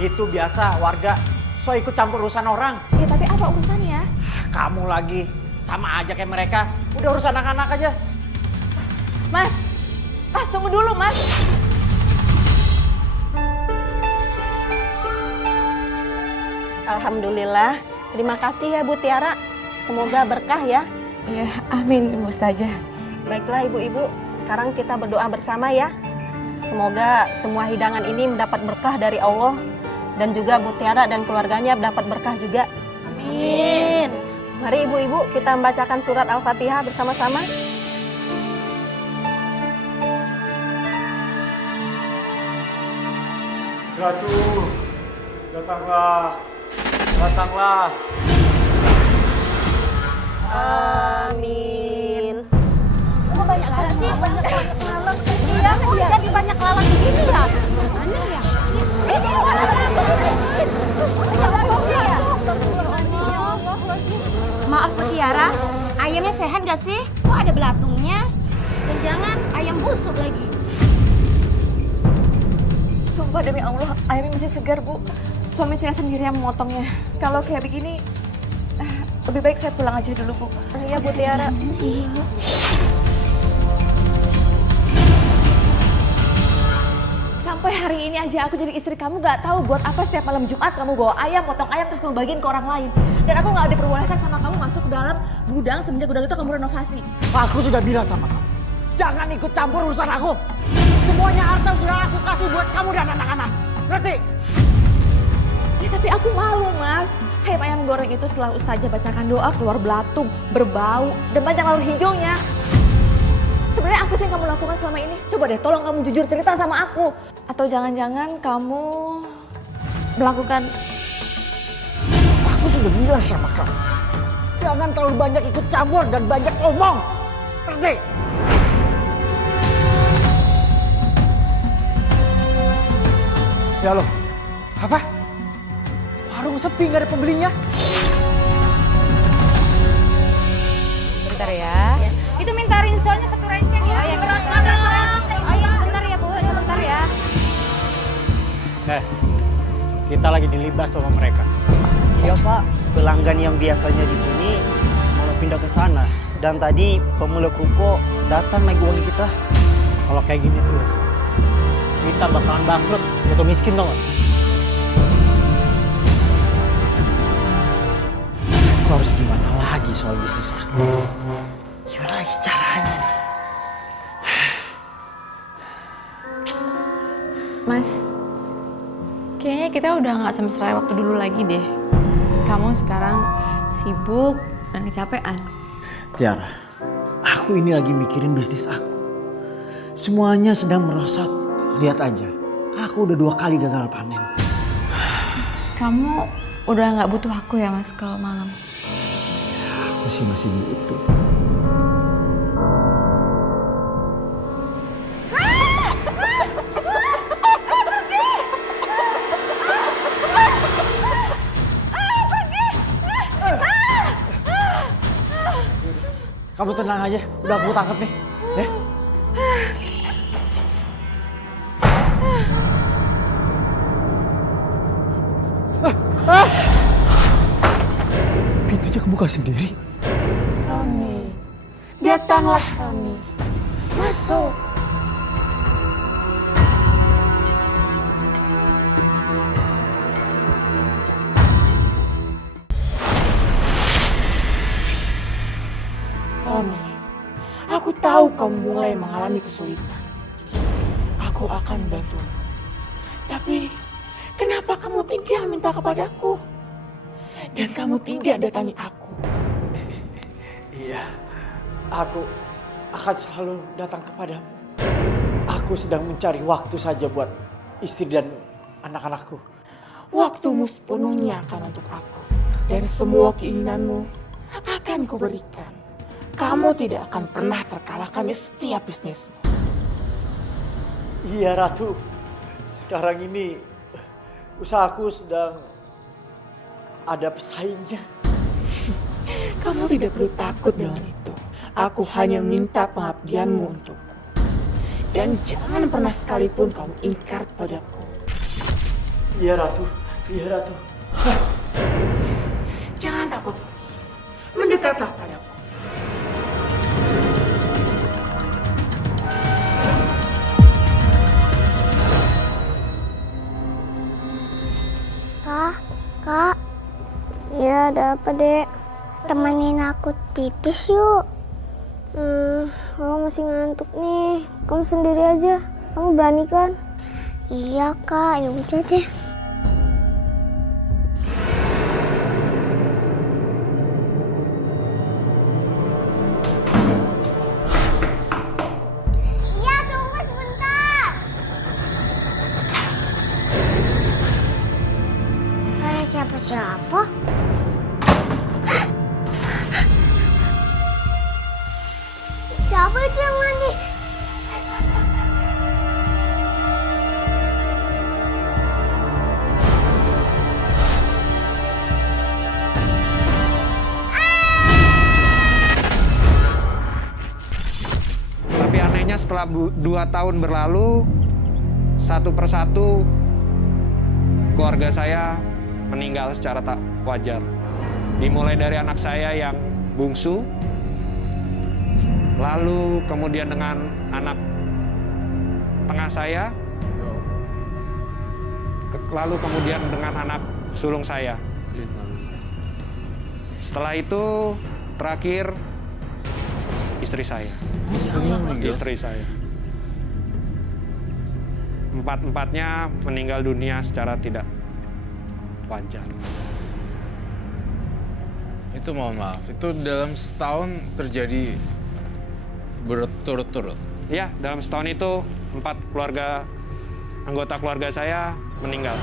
Itu biasa warga so ikut campur urusan orang. Ya tapi apa urusannya? Kamu lagi sama aja kayak mereka. Udah urus anak-anak aja. Mas, tunggu dulu Mas. Alhamdulillah, terima kasih ya Bu Tiara. Semoga berkah ya. Ya, amin Bu Ustazah. Baiklah ibu-ibu, sekarang kita berdoa bersama ya. Semoga semua hidangan ini mendapat berkah dari Allah. Dan juga Bu Tiara dan keluarganya mendapat berkah juga. Amin. Mari ibu-ibu kita membacakan surat Al-Fatihah bersama-sama. Ratu, datanglah. Datanglah. Amin. Kok banyak lalat sih? Banyak lalat sih. Iya, kok jadi banyak lalat begini ya? Mana ya? Maaf Bu Tiara, ayamnya sehat gak sih? Kok ada belatungnya? Dan jangan ayam busuk lagi. Sumpah demi Allah, ayamnya masih segar Bu. Suami saya sendiri yang memotongnya. Kalau kayak begini, lebih baik saya pulang aja dulu Bu. Iya Bu Tiara. Sampai hari ini aja aku jadi istri kamu gak tahu buat apa setiap malam Jumat kamu bawa ayam, potong ayam terus kamu bagiin ke orang lain. Dan aku gak diperbolehkan sama kamu masuk ke dalam gudang semenjak gudang itu kamu renovasi. Aku sudah bilang sama kamu. Jangan ikut campur urusan aku. Semuanya harta sudah aku kasih buat kamu dan anak-anak. Ngerti? Ya tapi aku malu Mas. Ayam goreng itu setelah Ustazah bacakan doa keluar belatung, berbau, dan banyak laur hijaunya. Sebenarnya apa sih yang kamu lakukan selama ini? Coba deh tolong kamu jujur cerita sama aku. Atau jangan-jangan kamu melakukan... Aku sudah bilang sama kamu. Jangan terlalu banyak ikut campur dan banyak omong. Ngerti? Ya loh, apa? Warung sepi nggak ada pembelinya? Bentar ya. Itu minta rinsonya satu renceng ya. Oh iya sebentar. Oh iya sebentar ya Bu, sebentar ya. Kita lagi dilibas sama mereka. Iya Pak, pelanggan yang biasanya di sini malah pindah ke sana. Dan tadi pemilik ruko datang naik uang kita. Kalau kayak gini terus, kita bakalan bangkrut, jatuh miskin dong. Aku harus gimana lagi soal bisnis aku? Gimana lagi caranya? Mas, kayaknya kita udah gak semesra waktu dulu lagi deh. Kamu sekarang sibuk dan kecapean. Tiara, aku ini lagi mikirin bisnis aku. Semuanya sedang merosot. Lihat aja, aku udah 2 kali gagal panen. Kamu udah gak butuh aku ya Mas kalau malam? Aku sih masih butuh. Kamu tenang aja, udah aku tangkap nih. Ya. Pintunya kebuka sendiri. Roni, datanglah Roni. Masuk. Roni, aku tahu kamu mulai mengalami kesulitan. Aku akan bantu. Tapi, kenapa kamu tidak minta kepadaku? Dan kamu tidak datangi aku? Iya, aku akan selalu datang kepadamu. Aku sedang mencari waktu saja buat istri dan anak-anakku. Waktumu sepenuhnya akan untuk aku. Dan semua keinginanmu akan kuberikan. Kamu tidak akan pernah terkalahkan di setiap bisnismu. Iya Ratu, sekarang ini usahaku sedang ada pesaingnya. Kamu tidak perlu takut dengan itu. Aku hanya minta pengabdianmu untukku. Dan jangan pernah sekalipun kamu ingkar padaku. Iya Ratu, iya Ratu. Jangan takut. Mendekatlah padaku. Kak, iya ada apa dek? Temenin aku pipis yuk. Aku masih ngantuk nih. Kamu sendiri aja. Kamu berani kan? Iya kak, ya udah deh. Iya tunggu sebentar. Gak ada siapa-siapa. Siapa itu yang mandi? Tapi anehnya setelah 2 tahun berlalu, satu persatu keluarga saya meninggal secara tak wajar. Dimulai dari anak saya yang bungsu, lalu kemudian dengan anak tengah saya, lalu kemudian dengan anak sulung saya. Setelah itu terakhir istri saya. Istri saya. Empat-empatnya meninggal dunia secara tidak wajar. Itu mohon maaf, itu dalam setahun terjadi berturut-turut. Ya, dalam setahun itu 4 anggota keluarga saya meninggal.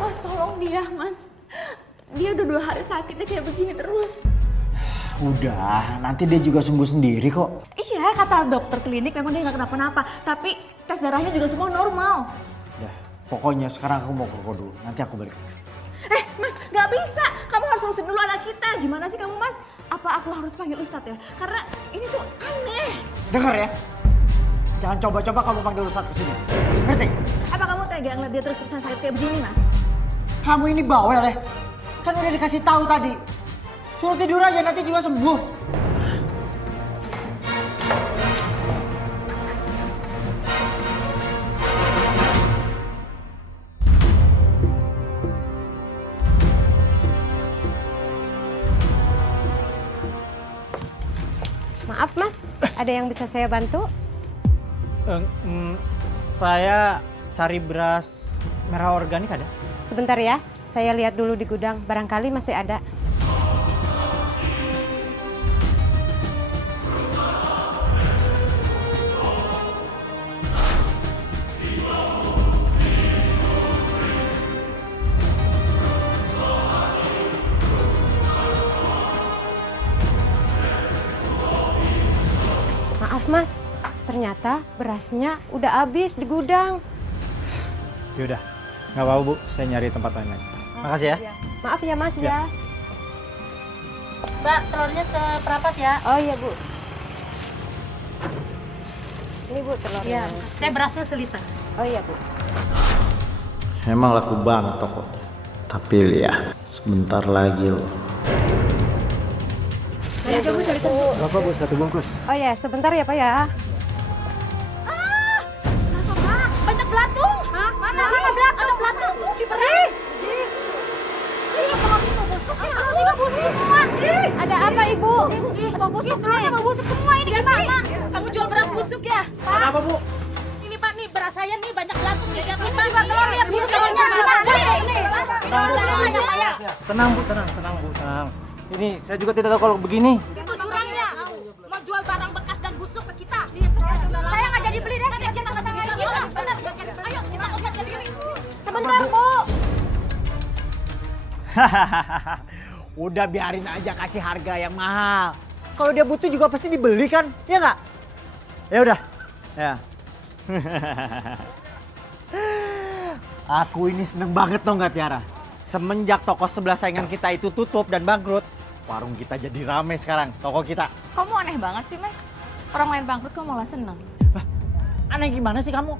Mas tolong dia, Mas. Dia udah 2 hari sakitnya kayak begini terus. Udah, nanti dia juga sembuh sendiri kok. Iya, kata dokter klinik memang dia nggak kenapa-napa. Tapi tes darahnya juga semua normal. Udah, pokoknya sekarang aku mau ke ruko dulu. Nanti aku balik. Mas, nggak bisa. Kamu harus urusin dulu anak kita. Gimana sih kamu, Mas? Apa aku harus panggil Ustadz ya? Karena ini tuh aneh. Dengar ya, jangan coba-coba kamu panggil Ustadz kesini. Ngerti? Apa kamu tega ngeliat dia terus-terusan sakit kayak begini, Mas? Kamu ini bawel ya. Kan udah dikasih tahu tadi. Suruh tidur aja, nanti juga sembuh. Maaf mas, ada yang bisa saya bantu? Saya cari beras merah organik ada? Sebentar ya, saya lihat dulu di gudang, barangkali masih ada. Maaf mas, ternyata berasnya udah habis di gudang. Yaudah, nggak apa-apa Bu, saya nyari tempat lain lagi. Makasih ya. Maaf ya mas ya. Mbak, telurnya seperapat ya. Oh iya bu. Ini bu telurnya. Iya, saya berasnya seliter. Oh iya bu. Emang laku banget toko. Tapi lihat, sebentar lagi loh. Saya coba cari satu. Berapa Bu, 1 bungkus? Oh ya, sebentar ya pak ya. Banyak belatung. Hah? Mana belatung? Ada belatung tuh di beras. Ada apa ibu? Mau busuk telurnya, mau busuk semua ini gimana? Kamu jual beras busuk ya? Apa Bu? Ini Pak nih beras saya nih banyak belatung nih. Lihat nih Pak. lihat busuknya. Tenang Bu, tenang Bu, tenang. Ini saya juga tidak tahu kalau begini. Itu curangnya. Mau jual barang bekas dan busuk ke kita. Saya nggak jadi beli deh. Kita benar. Ayo kita usah jadi. Sebentar bu. Udah biarin aja, kasih harga yang mahal. Kalau dia butuh juga pasti dibeli kan, ya nggak? Ya udah, ya. Aku ini seneng banget tau nggak Tiara? Semenjak toko sebelah saingan kita itu tutup dan bangkrut, Warung kita jadi rame sekarang, toko kita. Kamu aneh banget sih, Mas. Orang lain bangkrut kamu malah seneng. Aneh gimana sih kamu?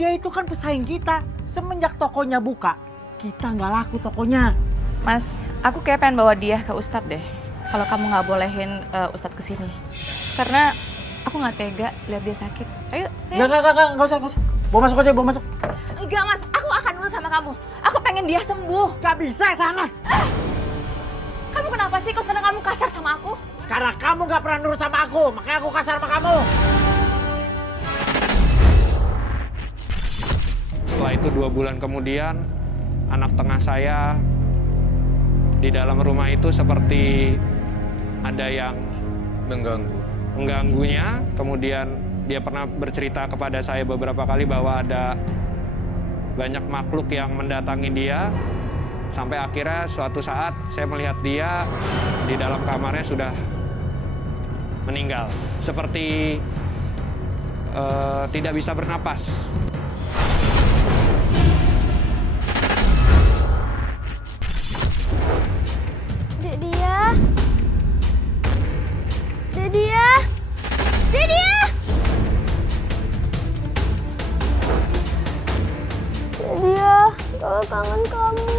Dia itu kan pesaing kita. Semenjak tokonya buka, kita nggak laku tokonya. Mas, aku kayak pengen bawa dia ke Ustadz deh. Kalau kamu nggak bolehin Ustadz kesini. Karena aku nggak tega lihat dia sakit. Ayo, saya. Nggak usah. Bawa masuk aja, bawa masuk. Enggak, Mas. Aku akan nurut sama kamu. Aku pengen dia sembuh. Nggak bisa sana. Kamu kenapa sih? Kok sekarang kamu kasar sama aku? Karena kamu nggak pernah nurut sama aku, makanya aku kasar sama kamu. Setelah itu 2 bulan kemudian, anak tengah saya di dalam rumah itu seperti ada yang mengganggunya. Kemudian dia pernah bercerita kepada saya beberapa kali bahwa ada banyak makhluk yang mendatangi dia. Sampai akhirnya suatu saat saya melihat dia di dalam kamarnya sudah meninggal. Seperti tidak bisa bernapas. Kakak kangen kamu.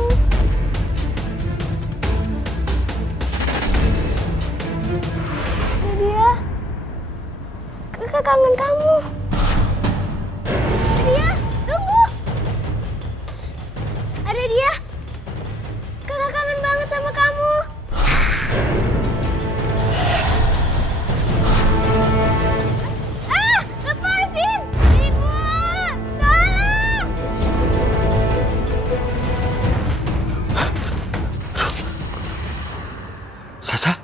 Dia, kakak kangen kamu. Dia, tunggu. Ada dia. Kakak kangen banget sama kamu. Lepasin! Ibu! Tolong! Sasa?